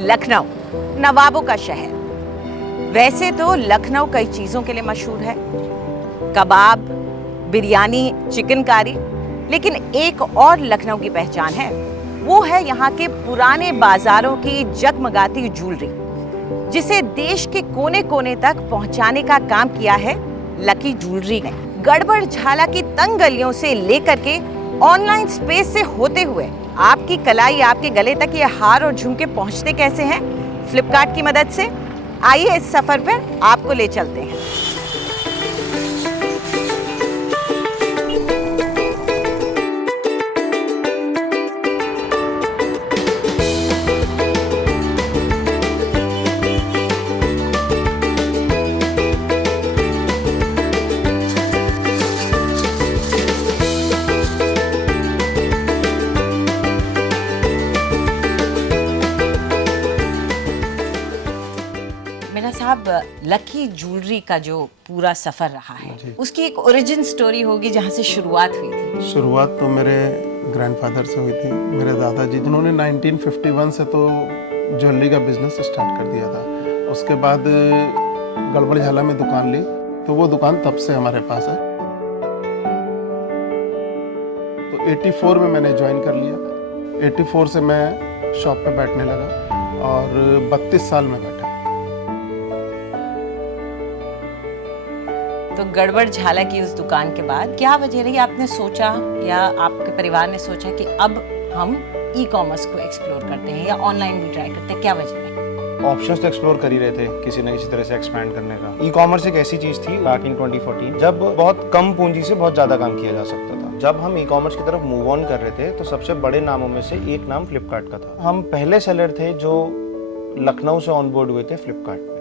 लखनऊ, नवाबों का शहर। वैसे तो लखनऊ कई चीजों के लिए मशहूर है, कबाब, बिरयानी, चिकनकारी, लेकिन एक और लखनऊ की पहचान है, वो है यहाँ के पुराने बाजारों की जगमगाती ज्वेलरी, जिसे देश के कोने कोने तक पहुंचाने का काम किया है लकी ज्वेलरी ने। गड़बड़ झाला की तंग गलियों से लेकर के ऑनलाइन स्पेस से होते हुए आपकी कलाई, आपके गले तक ये हार और झुमके पहुंचते कैसे हैं? फ्लिपकार्ट की मदद से। आइए इस सफर पर आपको ले चलते हैं। साहब, लकी ज्वेलरी का जो पूरा सफर रहा है, उसकी एक ओरिजिन स्टोरी होगी जहाँ से शुरुआत हुई थी। शुरुआत तो मेरे ग्रैंडफादर से हुई थी, मेरे दादाजी, जिन्होंने 1951 से तो ज्वेलरी का बिजनेस स्टार्ट कर दिया था। उसके बाद गड़बड़ झाला में दुकान ली, तो वो दुकान तब से हमारे पास है। तो 84 में मैंने ज्वाइन कर लिया। 84 से मैं शॉप पे बैठने लगा और 32 साल में बैठा। तो गड़बड़ झाला की उस दुकान के बाद क्या वजह रही? आपने सोचा या आपके परिवार ने सोचा कि अब हम ई कॉमर्स को एक्सप्लोर करते हैं या ऑनलाइन भी ट्राई करते हैं? क्या वजह रही? ऑप्शंस तो एक्सप्लोर कर ही रहे थे, किसी न किसी तरह से एक्सपैंड करने का। ई कॉमर्स एक ऐसी चीज थी बैक इन 2014 जब बहुत कम पूंजी से बहुत ज्यादा काम किया जा सकता था। जब हम ई कॉमर्स की तरफ मूव ऑन कर रहे थे तो सबसे बड़े नामों में से एक नाम फ्लिपकार्ट का था। हम पहले सेलर थे जो लखनऊ से ऑन बोर्ड हुए थे फ्लिपकार्ट में।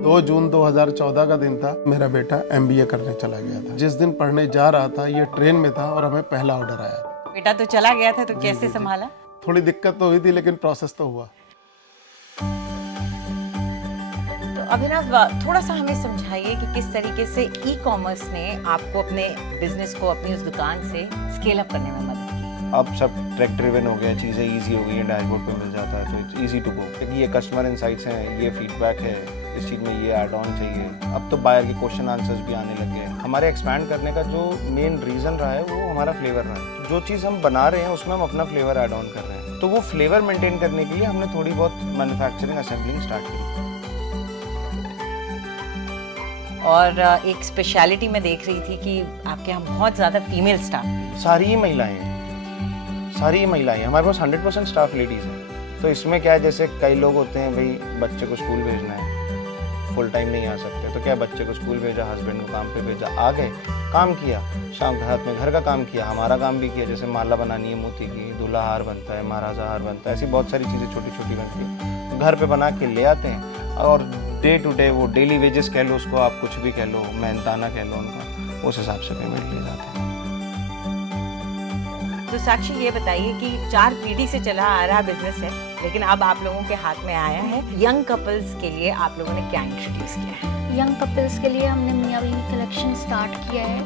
2 जून 2014 का दिन था, मेरा बेटा MBA करने चला गया था। जिस दिन पढ़ने जा रहा था, ये ट्रेन में था और हमें पहला ऑर्डर आया। बेटा तो चला गया था, तो कैसे संभाला? थोड़ी दिक्कत तो हुई थी, लेकिन प्रोसेस तो हुआ। तो अभिनव, थोड़ा सा हमें समझाइए कि किस तरीके से ई कॉमर्स ने आपको अपने बिजनेस को, अपनी उस दुकान से स्केल अप करने में मदद की। अब सब ट्रैक ड्रिवन हो गया, चीज़ें इजी हो गई हैं, डैशबोर्ड पे मिल जाता है, तो इट्स इजी टू गो। ये कस्टमर इनसाइट्स हैं, ये फीडबैक है, इस चीज़ में ये ऐड ऑन चाहिए। अब तो बायर के क्वेश्चन आंसर्स भी आने लगे हैं। हमारे एक्सपैंड करने का जो मेन रीज़न रहा है वो हमारा फ्लेवर रहा है। जो चीज़ हम बना रहे हैं उसमें हम अपना फ्लेवर ऐड ऑन कर रहे हैं, तो वो फ्लेवर मेंटेन करने के लिए हमने थोड़ी बहुत मैन्युफैक्चरिंग असेंबलिंग स्टार्ट की। और एक स्पेशलिटी मैं देख रही थी कि आपके यहाँ बहुत ज़्यादा फीमेल स्टाफ। सारी ही महिलाएं हैं, सारी ही महिलाएं हैं। हमारे पास 100% स्टाफ लेडीज़ हैं। तो इसमें क्या है, जैसे कई लोग होते हैं, भाई बच्चे को स्कूल भेजना है, फुल टाइम नहीं आ सकते, तो क्या बच्चे को स्कूल भेजा, हस्बैंड को काम पे भेजा, आ गए, काम किया, शाम रात में घर का काम किया, हमारा काम भी किया। जैसे माला बनानी है मोती की, दूल्हा हार बनता है, महाराजा हार बनता है, ऐसी बहुत सारी चीज़ें छोटी छोटी बनती है, घर पे बना के ले आते हैं। और डे टू डे वो डेली वेजेस कह लो उसको, आप कुछ भी कह लो, मेहनताना कह लो उनका, उस हिसाब से पेमेंट लिए जाते हैं। तो साक्षी, ये बताइए कि 4 पीढ़ी से चला आ रहा बिजनेस है, लेकिन अब आप लोगों के हाथ में आया है। यंग कपल्स के लिए आप लोगों ने क्या इंट्रोड्यूस किया है? यंग कपल्स के लिए हमने मियां बीवी कलेक्शन स्टार्ट किया है,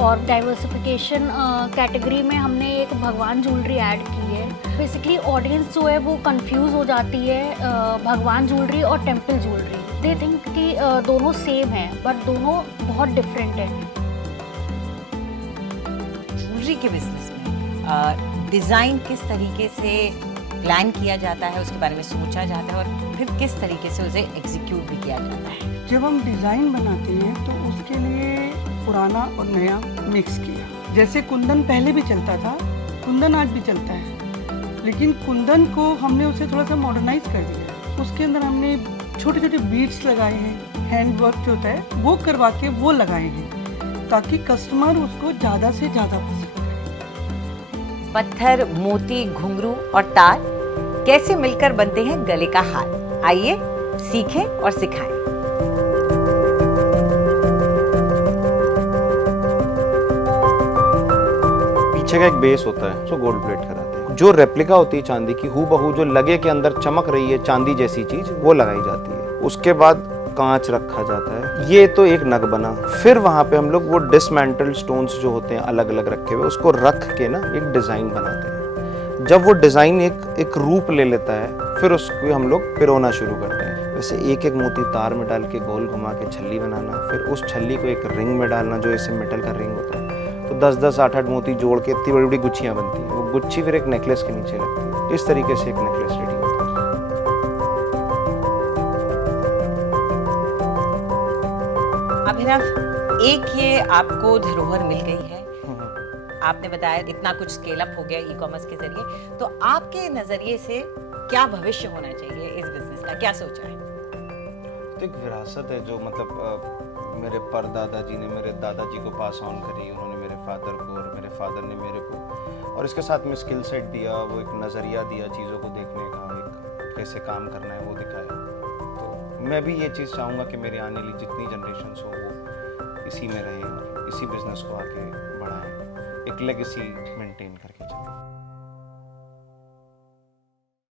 और डाइवर्सिफिकेशन कैटेगरी में हमने एक भगवान ज्वेलरी ऐड की है। बेसिकली ऑडियंस जो है वो कंफ्यूज हो जाती है भगवान ज्वेलरी और टेम्पल ज्वेलरी। दे थिंक कि दोनों सेम है, बट दोनों बहुत डिफरेंट हैं। ज्वेलरी के बिजनेस में डिज़ाइन किस तरीके से प्लान किया जाता है, उसके बारे में सोचा जाता है, और फिर किस तरीके से उसे एग्जीक्यूट भी किया जाता है? जब हम डिज़ाइन बनाते हैं तो उसके लिए पुराना और नया मिक्स किया। जैसे कुंदन पहले भी चलता था, कुंदन आज भी चलता है, लेकिन कुंदन को हमने उसे थोड़ा सा मॉडर्नाइज कर दिया। उसके अंदर हमने छोटे छोटे बीड्स लगाए हैं, हैंड वर्क जो होता है वो करवा के वो लगाए हैं, ताकि कस्टमर उसको ज़्यादा से ज़्यादा पसंद करे। पत्थर, मोती, घुंघरू और तार कैसे मिलकर बनते हैं गले का हार? आइए सीखें और सिखाएं। पीछे का एक बेस होता है, उसको गोल्ड प्लेट कराते हैं। जो रेप्लिका होती है चांदी की, हूबहू जो लगे के अंदर चमक रही है चांदी जैसी चीज, वो लगाई जाती है। उसके बाद कांच रखा जाता है। ये तो एक नग बना। फिर वहाँ पे हम लोग वो डिसमेंटल्ड स्टोन्स जो होते हैं अलग अलग रखे हुए, उसको रख के ना एक डिज़ाइन बनाते हैं। जब वो डिज़ाइन एक रूप ले लेता है फिर उसको हम लोग पिरोना शुरू करते हैं। वैसे एक एक मोती तार में डाल के गोल घुमा के छल्ली बनाना, फिर उस छल्ली को एक रिंग में डालना जो ऐसे मेटल का रिंग होता है, तो 10-10 8-8 मोती जोड़ के इतनी बड़ी बड़ी गुच्छियाँ बनती हैं। वो गुच्छी फिर एक नेकलेस के नीचे लगती है। इस तरीके से एक नेकलेस रेडी होता है। अभिनव, एक ये आपको धरोहर मिल गई है, आपने बताया इतना कुछ स्केल अप हो गया ई कॉमर्स के जरिए, तो आपके नजरिए से क्या भविष्य होना चाहिए इस बिजनेस का, क्या सोचा है? तो एक विरासत है जो मतलब मेरे परदादा जी ने मेरे दादाजी को पास ऑन करी, उन्होंने मेरे फादर को और मेरे फादर ने मेरे को, और इसके साथ में स्किल सेट दिया, वो एक नज़रिया दिया चीज़ों को देखने का, एक कैसे काम करना है वो दिखाया। तो मैं भी ये चीज़ चाहूँगा कि मेरी आने वाली जितनी जनरेशन्स हो वो इसी में रहे और इसी बिज़नेस को आगे बढ़ाएं, एक लेगेसी मेंटेन करके चलें।